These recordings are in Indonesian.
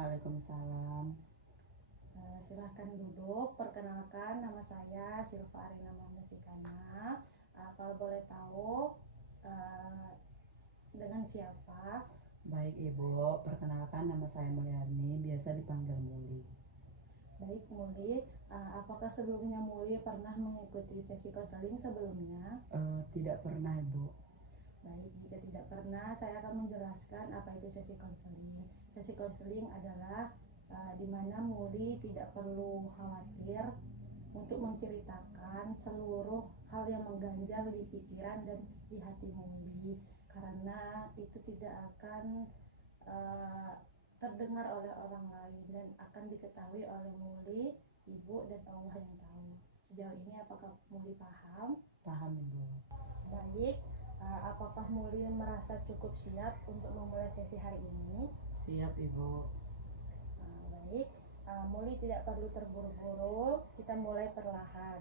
Waalaikumsalam. Silahkan duduk. Perkenalkan, nama saya Silva Arina Mamesikana. Kalau boleh tahu dengan siapa? Baik Ibu, perkenalkan nama saya Mulyani, biasa dipanggil Muli. Baik Muli, apakah sebelumnya Muli pernah mengikuti sesi konseling sebelumnya? Tidak pernah Ibu. Baik, jika tidak pernah, saya akan menjelaskan apa itu sesi konseling. Sesi konseling adalah di mana Muli tidak perlu khawatir untuk menceritakan seluruh hal yang mengganjal di pikiran dan di hati Muli, karena itu tidak akan terdengar oleh orang lain dan akan diketahui oleh Muli, Ibu, dan Allah yang tahu. Sejauh ini apakah Muli paham? Paham Ibu. Baik, apakah Muli merasa cukup siap untuk memulai sesi hari ini? Siap Ibu. Baik, Muli tidak perlu terburu-buru, kita mulai perlahan.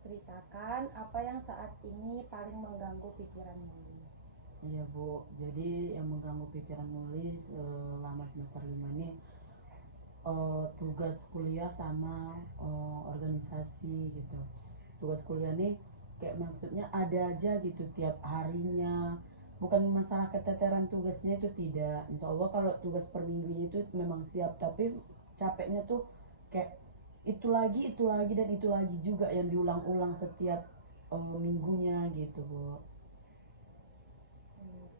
Ceritakan apa yang saat ini paling mengganggu pikiran Muli. Iya Bu, jadi yang mengganggu pikiran Muli selama semester 5 ini tugas kuliah sama organisasi gitu. Tugas kuliah nih kayak maksudnya ada aja gitu tiap harinya, bukan masalah keteteran tugasnya, itu tidak. Insya Allah kalau tugas per minggunya itu memang siap, tapi capeknya tuh kayak itu lagi dan itu lagi juga yang diulang-ulang setiap minggunya gitu Bu.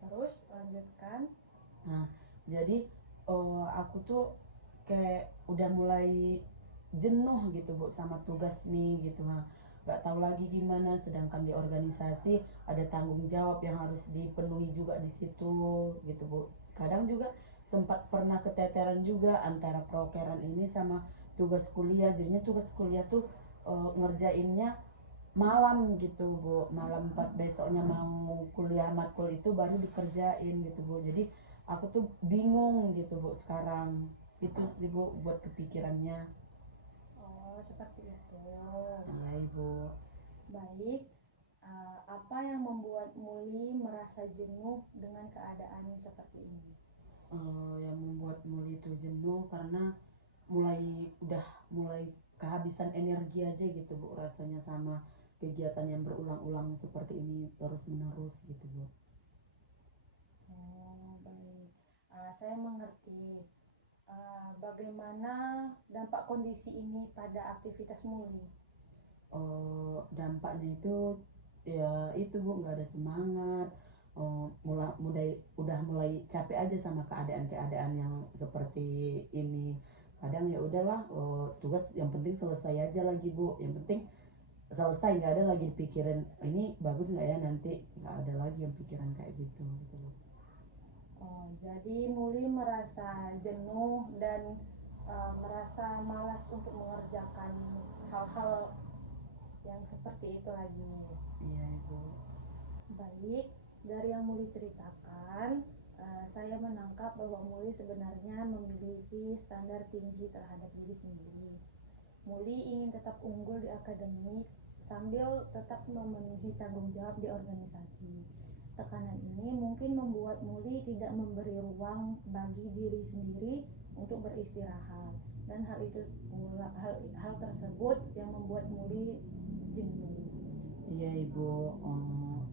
Terus lanjutkan. Nah, jadi aku tuh kayak udah mulai jenuh gitu Bu sama tugas nih gitu. Nah, nggak tahu lagi gimana, sedangkan di organisasi ada tanggung jawab yang harus dipenuhi juga di situ gitu Bu. Kadang juga sempat pernah keteteran juga antara prokeran ini sama tugas kuliah. Jadinya tugas kuliah tuh ngerjainnya malam gitu Bu, malam pas besoknya mau kuliah matkul itu baru dikerjain gitu Bu. Jadi aku tuh bingung gitu Bu sekarang, situ sih Bu buat kepikirannya. Oh, seperti itu. Iya Ibu. Baik, apa yang membuat Muli merasa jenuh dengan keadaan seperti ini? Yang membuat Muli itu jenuh karena udah mulai kehabisan energi aja gitu Bu, rasanya sama kegiatan yang berulang-ulang seperti ini terus menerus gitu Bu. Oh, baik. Saya mengerti. Bagaimana dampak kondisi ini pada aktivitas Muli? Dampaknya itu ya itu Bu, nggak ada semangat. Udah mulai capek aja sama keadaan-keadaan yang seperti ini. Kadang ya udahlah, tugas yang penting selesai aja lagi Bu, yang penting selesai, nggak ada lagi pikiran ini bagus nggak ya nanti, nggak ada lagi yang pikiran kayak gitu gitu Bu. Oh, jadi Muli merasa jenuh dan merasa malas untuk mengerjakan hal-hal yang seperti itu lagi. Iya Ibu. Baik, dari yang Muli ceritakan, saya menangkap bahwa Muli sebenarnya memiliki standar tinggi terhadap diri sendiri. Muli ingin tetap unggul di akademik sambil tetap memenuhi tanggung jawab di organisasi. Tekanan ini mungkin membuat Muli tidak memberi ruang bagi diri sendiri untuk beristirahat, dan hal tersebut yang membuat Muli jenuh. Iya Ibu,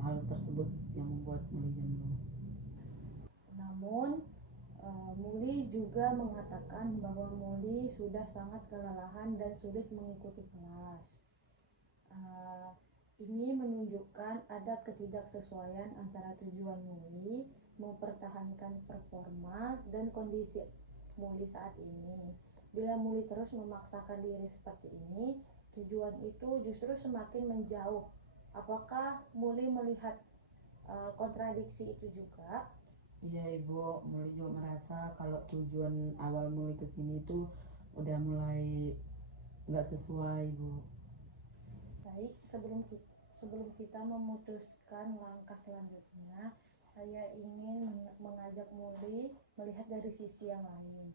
hal tersebut yang membuat Muli jenuh. Namun Muli juga mengatakan bahwa Muli sudah sangat kelelahan dan sulit mengikuti kelas. Ini menunjukkan ada ketidaksesuaian antara tujuan Muli mempertahankan performa dan kondisi Muli saat ini. Bila Muli terus memaksakan diri seperti ini, tujuan itu justru semakin menjauh. Apakah Muli melihat kontradiksi itu juga? Iya Ibu, Muli juga merasa kalau tujuan awal Muli kesini tuh udah mulai nggak sesuai Bu. Baik, sebelum kita memutuskan langkah selanjutnya, saya ingin mengajak Muli melihat dari sisi yang lain.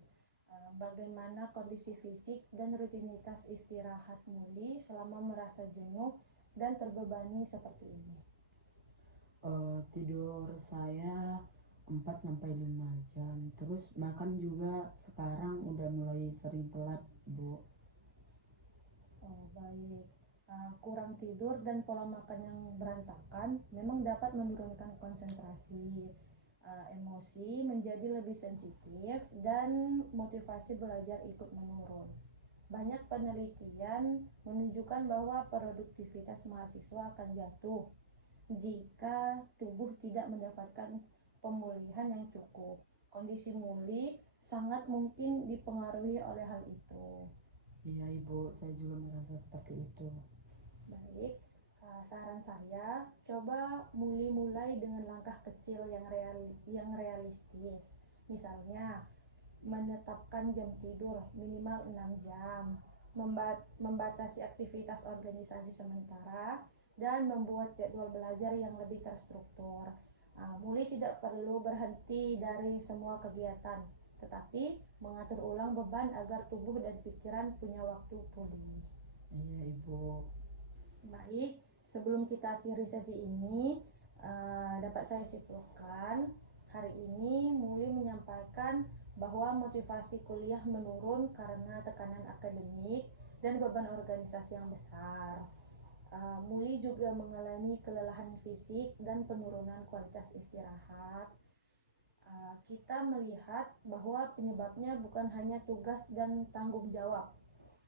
Bagaimana kondisi fisik dan rutinitas istirahat Muli selama merasa jenuh dan terbebani seperti ini? Tidur saya 4 sampai 5 jam. Terus makan juga sekarang udah mulai sering telat, Bu. Oh, baik. Kurang tidur dan pola makan yang berantakan memang dapat menurunkan konsentrasi, emosi menjadi lebih sensitif, dan motivasi belajar ikut menurun. Banyak penelitian menunjukkan bahwa produktivitas mahasiswa akan jatuh jika tubuh tidak mendapatkan pemulihan yang cukup. Kondisi Muli sangat mungkin dipengaruhi oleh hal itu. Iya Ibu, saya juga merasa seperti itu. Baik, saran saya, coba mulai dengan langkah kecil yang realistis. Misalnya, menetapkan jam tidur minimal 6 jam, membatasi aktivitas organisasi sementara, dan membuat jadwal belajar yang lebih terstruktur. Muli tidak perlu berhenti dari semua kegiatan, tetapi mengatur ulang beban agar tubuh dan pikiran punya waktu pulih. Iya Ibu. Baik, sebelum kita akhiri sesi ini, dapat saya simpulkan, hari ini Muli menyampaikan bahwa motivasi kuliah menurun karena tekanan akademik dan beban organisasi yang besar. Muli juga mengalami kelelahan fisik dan penurunan kualitas istirahat. Kita melihat bahwa penyebabnya bukan hanya tugas dan tanggung jawab,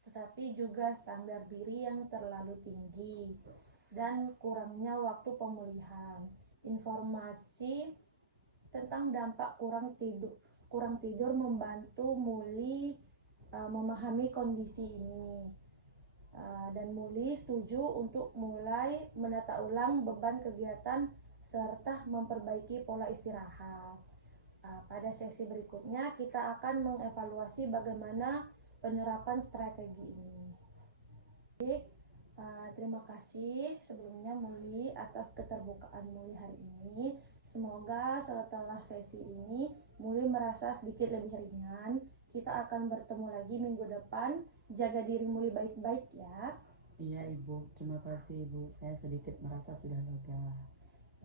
tetapi juga standar diri yang terlalu tinggi dan kurangnya waktu pemulihan. Informasi tentang dampak kurang tidur membantu Muli memahami kondisi ini. Dan Muli setuju untuk mulai menata ulang beban kegiatan serta memperbaiki pola istirahat. Pada sesi berikutnya kita akan mengevaluasi bagaimana penerapan strategi ini. Baik, terima kasih sebelumnya Muli atas keterbukaan Muli hari ini. Semoga setelah sesi ini Muli merasa sedikit lebih ringan. Kita akan bertemu lagi minggu depan. Jaga diri Muli baik-baik ya. Iya Ibu, terima kasih Ibu. Saya sedikit merasa sudah lega.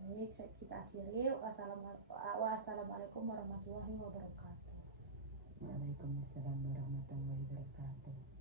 Baik, kita akhiri. Wassalamualaikum warahmatullahi wabarakatuh. Waalaikumsalam warahmatullahi wabarakatuh.